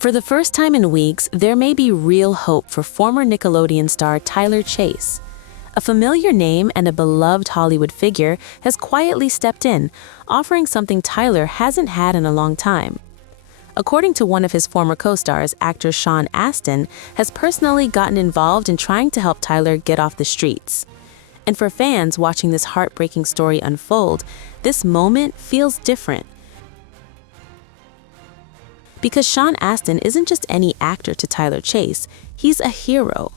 For the first time in weeks, there may be real hope for former Nickelodeon star Tylor Chase. A familiar name and a beloved Hollywood figure has quietly stepped in, offering something Tylor hasn't had in a long time. According to one of his former co-stars, actor Astin has personally gotten involved in trying to help Tylor get off the streets. And for fans watching this heartbreaking story unfold, this moment feels different. Because Astin isn't just any actor to Tylor Chase, he's a hero.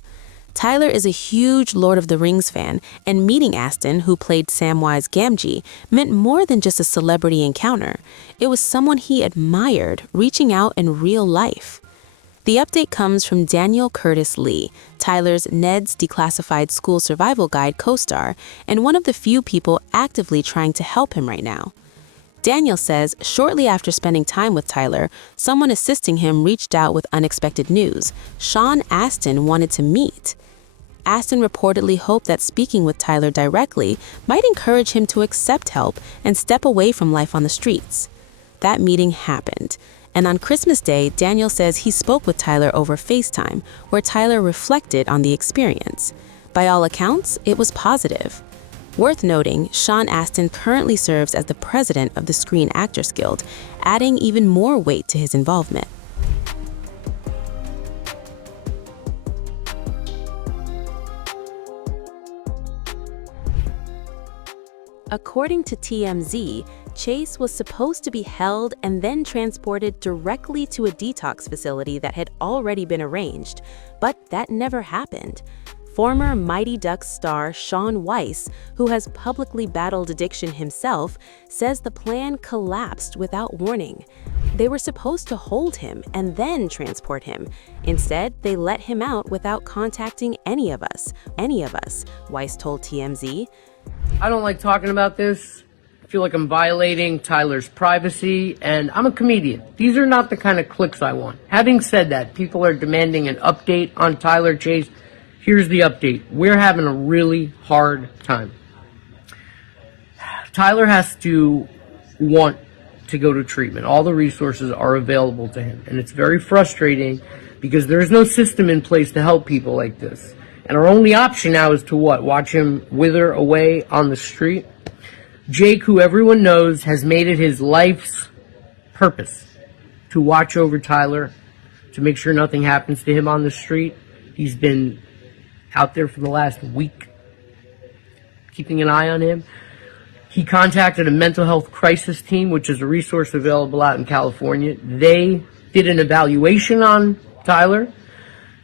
Tylor is a huge Lord of the Rings fan, and meeting Astin, who played Samwise Gamgee, meant more than just a celebrity encounter. It was someone he admired, reaching out in real life. The update comes from Daniel Curtis Lee, Tylor's Ned's Declassified School Survival Guide co-star, and one of the few people actively trying to help him right now. Daniel says shortly after spending time with Tylor, someone assisting him reached out with unexpected news. Astin wanted to meet. Astin reportedly hoped that speaking with Tylor directly might encourage him to accept help and step away from life on the streets. That meeting happened. And on Christmas Day, Daniel says he spoke with Tylor over FaceTime, where Tylor reflected on the experience. By all accounts, it was positive. Worth noting, Astin currently serves as the president of the Screen Actors Guild, adding even more weight to his involvement. According to TMZ, Chase was supposed to be held and then transported directly to a detox facility that had already been arranged, but that never happened. Former Mighty Ducks star Shaun Weiss, who has publicly battled addiction himself, says the plan collapsed without warning. They were supposed to hold him and then transport him. Instead, they let him out without contacting any of us, Weiss told TMZ. I don't like talking about this. I feel like I'm violating Tylor's privacy, and I'm a comedian. These are not the kind of clicks I want. Having said that, people are demanding an update on Tylor Chase. Here's the update. We're having a really hard time. Tylor has to want to go to treatment. All the resources are available to him, and it's very frustrating because there is no system in place to help people like this. And our only option now is to what? Watch him wither away on the street? Jake, who everyone knows, has made it his life's purpose to watch over Tylor, to make sure nothing happens to him on the street. He's been out there for the last week, keeping an eye on him. He contacted a mental health crisis team, which is a resource available out in California. They did an evaluation on Tylor.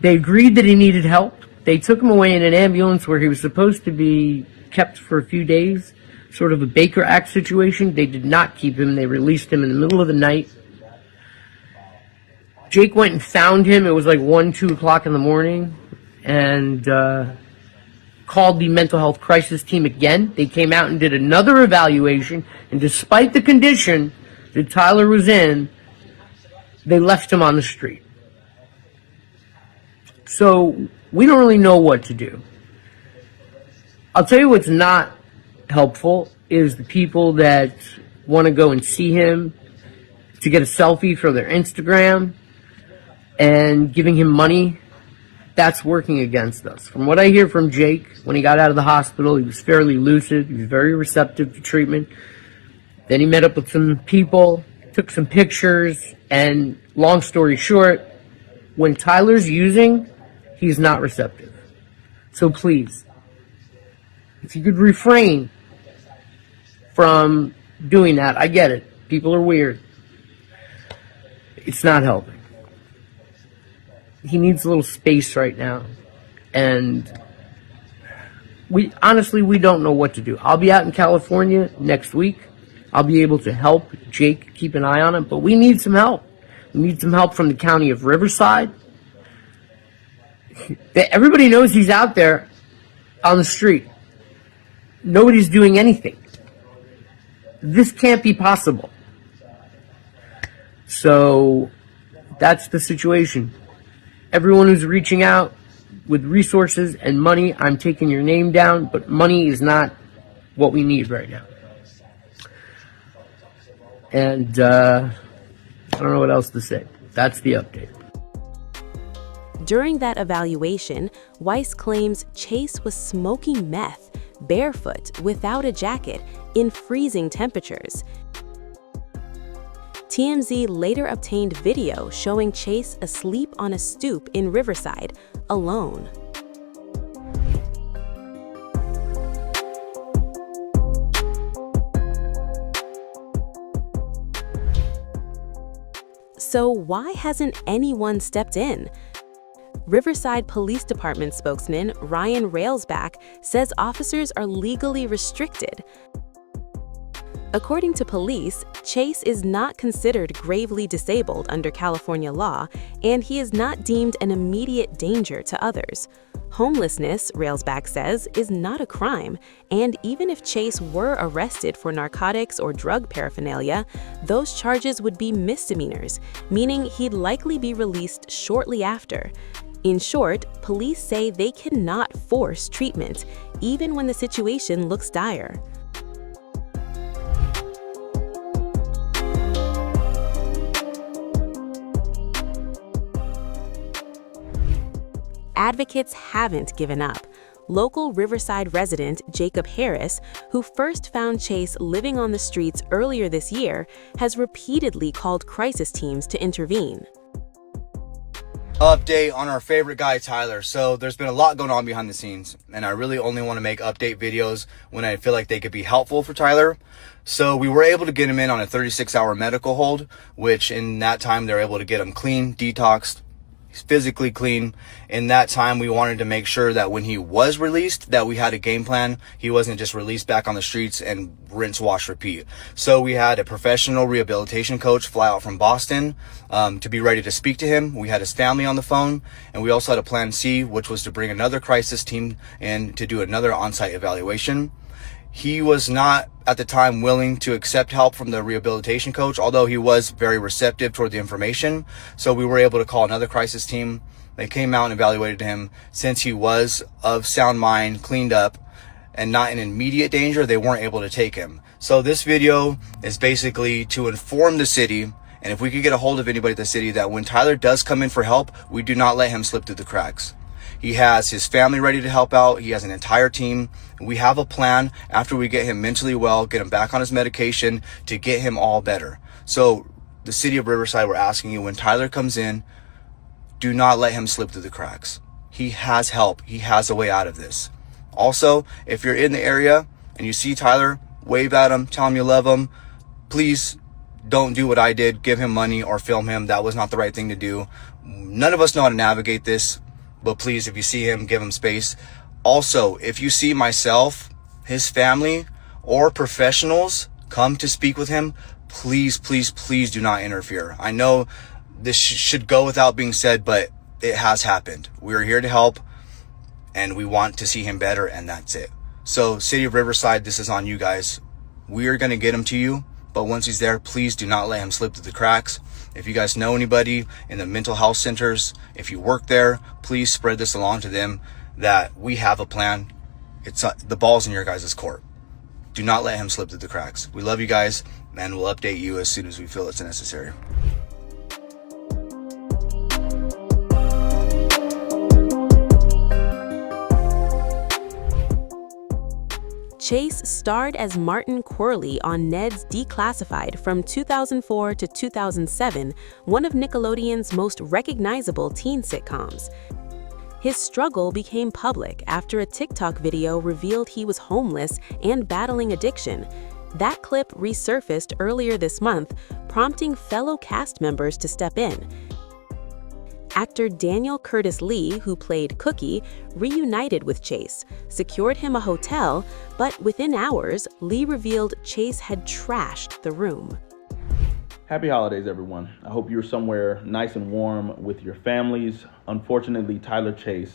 They agreed that he needed help. They took him away in an ambulance where he was supposed to be kept for a few days, sort of a Baker Act situation. They did not keep him. They released him in the middle of the night. Jake went and found him. It was like 1, 2 o'clock in the morning, and called the mental health crisis team again. They came out and did another evaluation, and despite the condition that Tylor was in, they left him on the street. So we don't really know what to do. I'll tell you what's not helpful is the people that want to go and see him to get a selfie for their Instagram and giving him money. That's working against us. From what I hear from Jake, when he got out of the hospital, he was fairly lucid. He was very receptive to treatment. Then he met up with some people, took some pictures, and long story short, when Tylor's using, he's not receptive. So please, if you could refrain from doing that, I get it. People are weird. It's not helping. He needs a little space right now. And we don't know what to do. I'll be out in California next week. I'll be able to help Jake keep an eye on him, but we need some help. We need some help from the county of Riverside. Everybody knows he's out there on the street. Nobody's doing anything. This can't be possible. So that's the situation. Everyone who's reaching out with resources and money, I'm taking your name down, but money is not what we need right now. And I don't know what else to say. That's the update. During that evaluation, Weiss claims Chase was smoking meth, barefoot, without a jacket, in freezing temperatures. TMZ later obtained video showing Chase asleep on a stoop in Riverside, alone. So why hasn't anyone stepped in? Riverside Police Department spokesman Ryan Railsback says officers are legally restricted. According to police, Chase is not considered gravely disabled under California law, and he is not deemed an immediate danger to others. Homelessness, Railsback says, is not a crime, and even if Chase were arrested for narcotics or drug paraphernalia, those charges would be misdemeanors, meaning he'd likely be released shortly after. In short, police say they cannot force treatment, even when the situation looks dire. Advocates haven't given up. Local Riverside resident Jacob Harris, who first found Chase living on the streets earlier this year, has repeatedly called crisis teams to intervene. Update on our favorite guy, Tylor. So there's been a lot going on behind the scenes, and I really only want to make update videos when I feel like they could be helpful for Tylor. So we were able to get him in on a 36-hour medical hold, which in that time they're able to get him clean, detoxed. He's physically clean. In that time, we wanted to make sure that when he was released, that we had a game plan. He wasn't just released back on the streets and rinse, wash, repeat. So we had a professional rehabilitation coach fly out from Boston to be ready to speak to him. We had his family on the phone, and we also had a plan C, which was to bring another crisis team in to do another on-site evaluation. He was not at the time willing to accept help from the rehabilitation coach, although he was very receptive toward the information. So we were able to call another crisis team. They came out and evaluated him. Since he was of sound mind, cleaned up, and not in immediate danger, they weren't able to take him. So this video is basically to inform the city, and if we could get a hold of anybody at the city, that when Tylor does come in for help, we do not let him slip through the cracks. He has his family ready to help out. He has an entire team. We have a plan after we get him mentally well, get him back on his medication to get him all better. So the city of Riverside, we're asking you, when Tylor comes in, do not let him slip through the cracks. He has help. He has a way out of this. Also, if you're in the area and you see Tylor, wave at him, tell him you love him. Please don't do what I did, give him money or film him. That was not the right thing to do. None of us know how to navigate this. But please, if you see him, give him space. Also, if you see myself, his family, or professionals come to speak with him, please, please, please do not interfere. I know this should go without being said, but it has happened. We're here to help, and we want to see him better, and that's it. So, City of Riverside, this is on you guys. We are going to get him to you, but once he's there, please do not let him slip through the cracks. If you guys know anybody in the mental health centers, if you work there, please spread this along to them that we have a plan. It's the ball's in your guys' court. Do not let him slip through the cracks. We love you guys, and we'll update you as soon as we feel it's necessary. Chase starred as Martin Corley on Ned's Declassified from 2004 to 2007, one of Nickelodeon's most recognizable teen sitcoms. His struggle became public after a TikTok video revealed he was homeless and battling addiction. That clip resurfaced earlier this month, prompting fellow cast members to step in. Actor Daniel Curtis Lee, who played Cookie, reunited with Chase, secured him a hotel, but within hours, Lee revealed Chase had trashed the room. Happy holidays, everyone. I hope you're somewhere nice and warm with your families. Unfortunately, Tylor Chase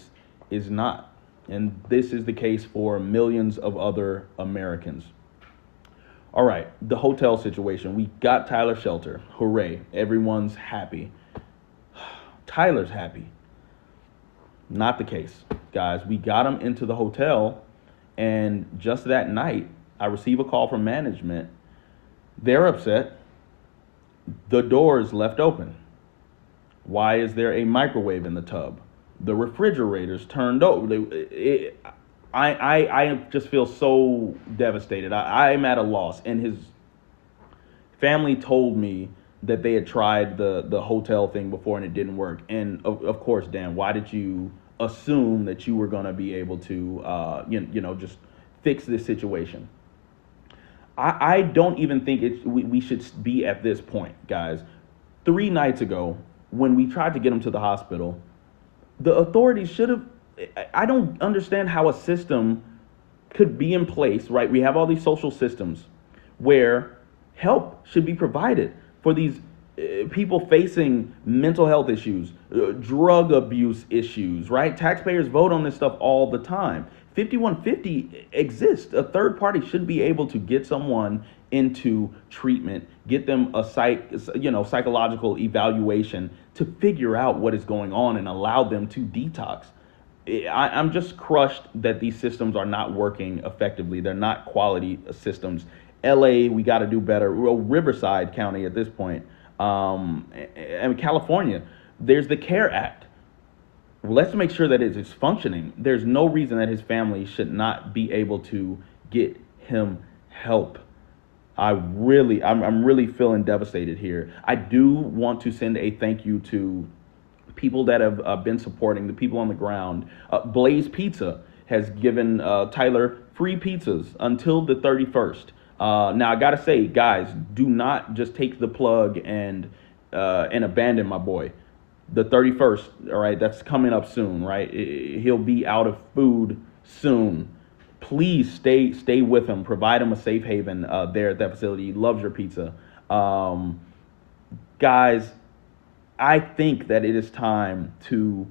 is not, and this is the case for millions of other Americans. All right, the hotel situation. We got Tylor shelter. Hooray, everyone's happy. Tylor's happy. Not the case, guys. We got him into the hotel, and just that night, I receive a call from management. They're upset. The door is left open. Why is there a microwave in the tub? The refrigerator's turned over. I just feel so devastated. I'm at a loss. And his family told me that they had tried the hotel thing before and it didn't work. And of course, Dan, why did you assume that you were going to be able to, just fix this situation? I don't even think we should be at this point, guys. 3 nights ago, when we tried to get him to the hospital, the authorities should have. I don't understand how a system could be in place, right? We have all these social systems where help should be provided for these people facing mental health issues, drug abuse issues, right? Taxpayers vote on this stuff all the time. 5150 exists. A third party should be able to get someone into treatment, get them a psychological evaluation to figure out what is going on and allow them to detox. I'm just crushed that these systems are not working effectively. They're not quality systems. LA, we got to do better. Well, Riverside County at this point, and California, there's the CARE Act. Let's make sure that it is functioning. There's no reason that his family should not be able to get him help. I'm really feeling devastated here. I do want to send a thank you to people that have been supporting, the people on the ground. Blaze Pizza has given Tylor free pizzas until the 31st. Now I gotta say, guys, do not just take the plug and abandon my boy. The 31st, all right, that's coming up soon, right? He'll be out of food soon. Please stay with him. Provide him a safe haven there at that facility. He loves your pizza. Guys, I think that it is time to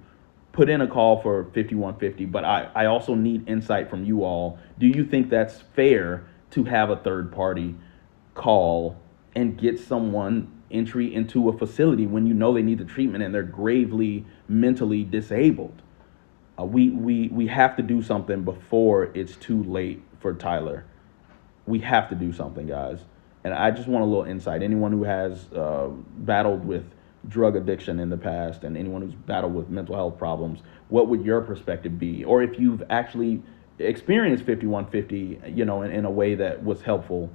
put in a call for 5150, but I also need insight from you all. Do you think that's fair to have a third party call and get someone entry into a facility when you know they need the treatment and they're gravely mentally disabled? We have to do something before it's too late for Tylor. We have to do something, guys. And I just want a little insight. Anyone who has battled with drug addiction in the past and anyone who's battled with mental health problems, what would your perspective be? Or if you've actually experienced 5150, in a way that was helpful,